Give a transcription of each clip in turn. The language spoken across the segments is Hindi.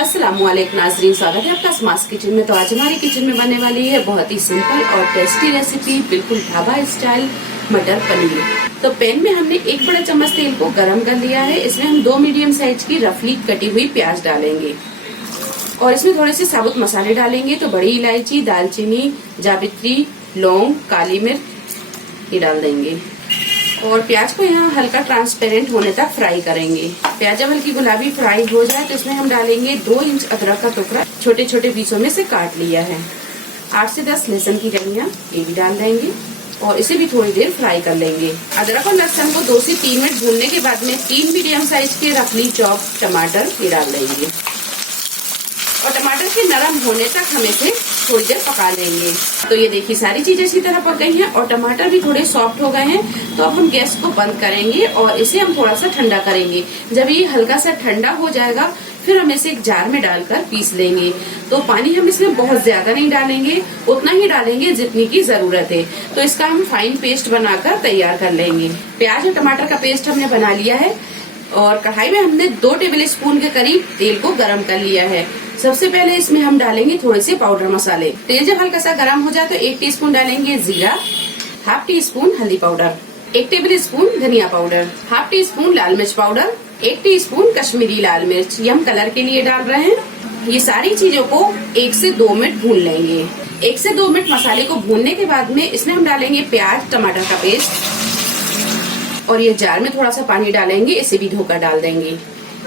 अस्सलामुअलैकुम नाज़रीन, स्वागत है आपका स्मार्ट किचन में। तो आज हमारी किचन में बनने वाली है बहुत ही सिंपल और टेस्टी रेसिपी, बिल्कुल ढाबा स्टाइल मटर पनीर। तो पैन में हमने 1 बड़ा चम्मच तेल को गरम कर लिया है। इसमें हम 2 मीडियम साइज की रफली कटी हुई प्याज डालेंगे और इसमें थोड़े से साबुत मसाले डालेंगे। तो बड़ी इलायची, दालचीनी, जावित्री, लौंग, काली मिर्च ये डाल देंगे और प्याज को यहाँ हल्का ट्रांसपेरेंट होने तक फ्राई करेंगे। प्याज जब हल्की गुलाबी फ्राई हो जाए तो इसमें हम डालेंगे 2 इंच अदरक का टुकड़ा छोटे छोटे पीसों में से काट लिया है। 8 से 10 लहसुन की कलियां ये भी डाल देंगे और इसे भी थोड़ी देर फ्राई कर लेंगे। अदरक और लहसुन को 2 से 3 मिनट भूनने के बाद में 3 मीडियम साइज के रफली चॉप टमाटर ये डाल देंगे और टमाटर के नरम होने तक हम इसे थोड़ी देर पका लेंगे। तो ये देखिए सारी चीजें अच्छी तरह पक गई हैं और टमाटर भी थोड़े सॉफ्ट हो गए हैं। तो अब हम गैस को बंद करेंगे और इसे हम थोड़ा सा ठंडा करेंगे। जब ये हल्का सा ठंडा हो जाएगा फिर हम इसे एक जार में डालकर पीस लेंगे। तो पानी हम इसमें बहुत ज्यादा नहीं डालेंगे, उतना ही डालेंगे जितनी की जरूरत है। तो इसका हम फाइन पेस्ट बनाकर तैयार कर लेंगे। प्याज और टमाटर का पेस्ट हमने बना लिया है और कढ़ाई में हमने 2 टेबल स्पून के करीब तेल को गरम कर लिया है। सबसे पहले इसमें हम डालेंगे थोड़े से पाउडर मसाले। तेल जब हल्का सा गरम हो जाए तो 1 टीस्पून डालेंगे जीरा, हाफ टी स्पून हल्दी पाउडर, 1 टेबल स्पून धनिया पाउडर, हाफ टी स्पून लाल मिर्च पाउडर, 1 टीस्पून कश्मीरी लाल मिर्च, ये हम कलर के लिए डाल रहे हैं। ये सारी चीजों को 1 से 2 मिनट भून लेंगे। 1 से 2 मिनट मसाले को भूनने के बाद में इसमें हम डालेंगे प्याज टमाटर का पेस्ट और ये जार में थोड़ा सा पानी डालेंगे, इसे भी धोकर डाल देंगे।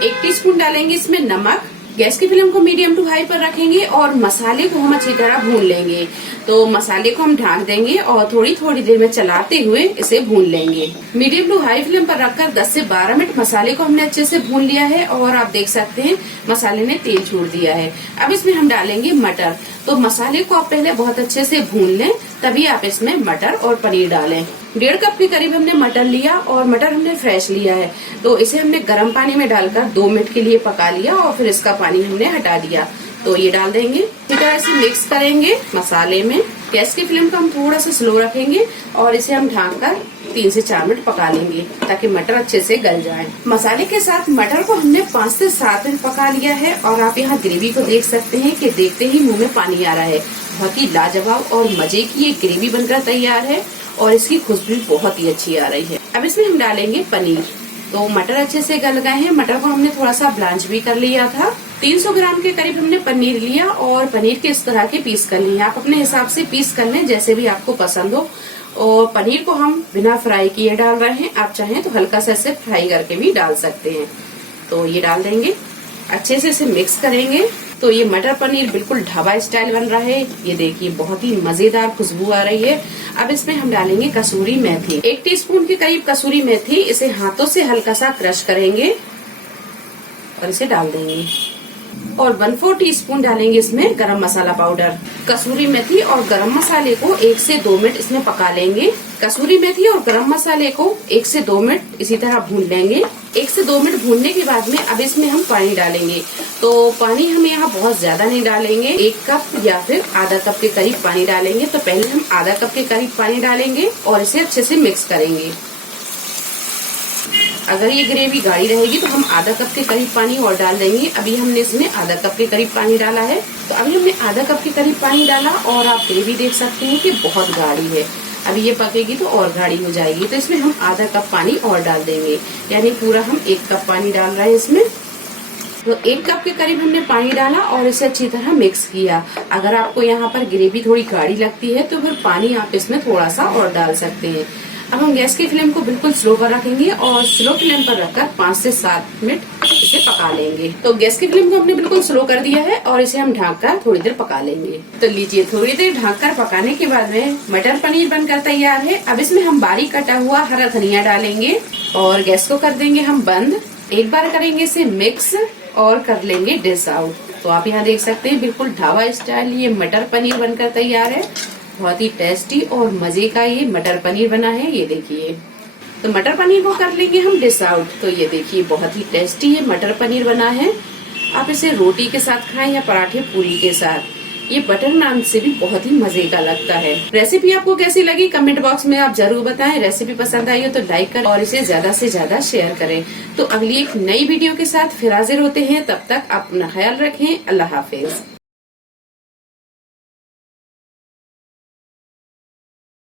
1 टीस्पून डालेंगे इसमें नमक। गैस की फ्लेम को मीडियम टू हाई पर रखेंगे और मसाले को हम अच्छी तरह भून लेंगे। तो मसाले को हम ढाक देंगे और थोड़ी थोड़ी देर में चलाते हुए इसे भून लेंगे। मीडियम टू हाई फ्लेम पर रखकर 10 से 12 मिनट मसाले को हमने अच्छे से भून लिया है और आप देख सकते हैं मसाले ने तेल छोड़ दिया है। अब इसमें हम डालेंगे मटर। तो मसाले को आप पहले बहुत अच्छे से भून लें, तभी आप इसमें मटर और पनीर डालें। 1.5 कप के करीब हमने मटर लिया और मटर हमने फ्रेश लिया है। तो इसे हमने गर्म पानी में डालकर 2 मिनट के लिए पका लिया और फिर इसका पानी हमने हटा दिया। तो ये डाल देंगे, इसी तरह से मिक्स करेंगे मसाले में। गैस की फ्लेम को हम थोड़ा सा स्लो रखेंगे और इसे हम ढक कर 3 से 4 मिनट पका लेंगे ताकि मटर अच्छे से गल जाए। मसाले के साथ मटर को हमने 5 से 7 मिनट पका लिया है और आप यहाँ ग्रेवी को देख सकते हैं कि देखते ही मुंह में पानी आ रहा है। बहुत ही लाजवाब और मजे की ये ग्रेवी बनकर तैयार है और इसकी खुशबू बहुत ही अच्छी आ रही है। अब इसमें हम डालेंगे पनीर। तो मटर अच्छे से गल गए हैं। मटर को हमने थोड़ा सा ब्लांच भी कर लिया था। 300 ग्राम के करीब हमने पनीर लिया और पनीर के इस तरह के पीस कर लिए। आप अपने हिसाब से पीस कर लें जैसे भी आपको पसंद हो। और पनीर को हम बिना फ्राई किए डाल रहे हैं, आप चाहें तो हल्का सा इसे फ्राई करके भी डाल सकते हैं। तो ये डाल देंगे, अच्छे से इसे मिक्स करेंगे। तो ये मटर पनीर बिल्कुल ढाबा स्टाइल बन रहा है। ये देखिए बहुत ही मजेदार खुशबू आ रही है। अब इसमें हम डालेंगे कसूरी मेथी। 1 टीस्पून के करीब कसूरी मेथी, इसे हाथों से हल्का सा क्रश करेंगे और इसे डाल देंगे और 1/4 टीस्पून डालेंगे इसमें गरम मसाला पाउडर। कसूरी मेथी और गरम मसाले को 1 से 2 मिनट इसमें पका लेंगे। कसूरी मेथी और गरम मसाले को 1 से 2 मिनट इसी तरह भून लेंगे। 1 से 2 मिनट भूनने के बाद में अब इसमें हम पानी डालेंगे। तो पानी हम यहाँ बहुत ज्यादा नहीं डालेंगे, 1 कप या फिर आधा कप के करीब पानी डालेंगे। तो पहले हम आधा कप के करीब पानी डालेंगे और इसे अच्छे से मिक्स करेंगे। अगर ये ग्रेवी गाढ़ी रहेगी तो हम आधा कप के करीब पानी और डाल देंगे। अभी हमने इसमें आधा कप के करीब पानी डाला है। तो अभी हमने आधा कप के करीब पानी डाला और आप ग्रेवी देख सकते हैं कि बहुत गाढ़ी है। अभी ये पकेगी तो और गाढ़ी हो जाएगी। तो इसमें हम आधा कप पानी और डाल देंगे, यानी पूरा हम 1 कप पानी डाल रहे हैं इसमें। तो 1 कप के करीब हमने पानी डाला और इसे अच्छी तरह मिक्स किया। अगर आपको यहाँ पर ग्रेवी थोड़ी गाढ़ी लगती है तो फिर पानी आप इसमें थोड़ा सा और डाल सकते हैं। अब हम गैस की फ्लेम को बिल्कुल स्लो पर रखेंगे और स्लो फ्लेम पर रखकर 5 से 7 मिनट इसे पका लेंगे। तो गैस की फ्लेम को हमने बिल्कुल स्लो कर दिया है और इसे हम ढककर थोड़ी देर पका लेंगे। तो लीजिए थोड़ी देर ढककर पकाने के बाद में मटर पनीर बनकर तैयार है। अब इसमें हम बारीक कटा हुआ हरा धनिया डालेंगे और गैस को कर देंगे हम बंद। एक बार करेंगे इसे मिक्स और कर लेंगे डिश आउट। तो आप यहाँ देख सकते हैं बिल्कुल ढाबा स्टाइल ये मटर पनीर बनकर तैयार है। बहुत ही टेस्टी और मजे का ये मटर पनीर बना है। ये देखिए, तो मटर पनीर को कर लेंगे हम डिश आउट। तो ये देखिए बहुत ही टेस्टी ये मटर पनीर बना है। आप इसे रोटी के साथ खाएं या पराठे पूरी के साथ। ये बटर नान से भी बहुत ही मजे का लगता है। रेसिपी आपको कैसी लगी कमेंट बॉक्स में आप जरूर बताएं। रेसिपी पसंद आई हो तो लाइक करें और इसे ज्यादा से ज्यादा शेयर करें। तो अगली एक नई वीडियो के साथ फिर हाजिर होते हैं, तब तक अपना ख्याल रखें। अल्लाह हाफिज।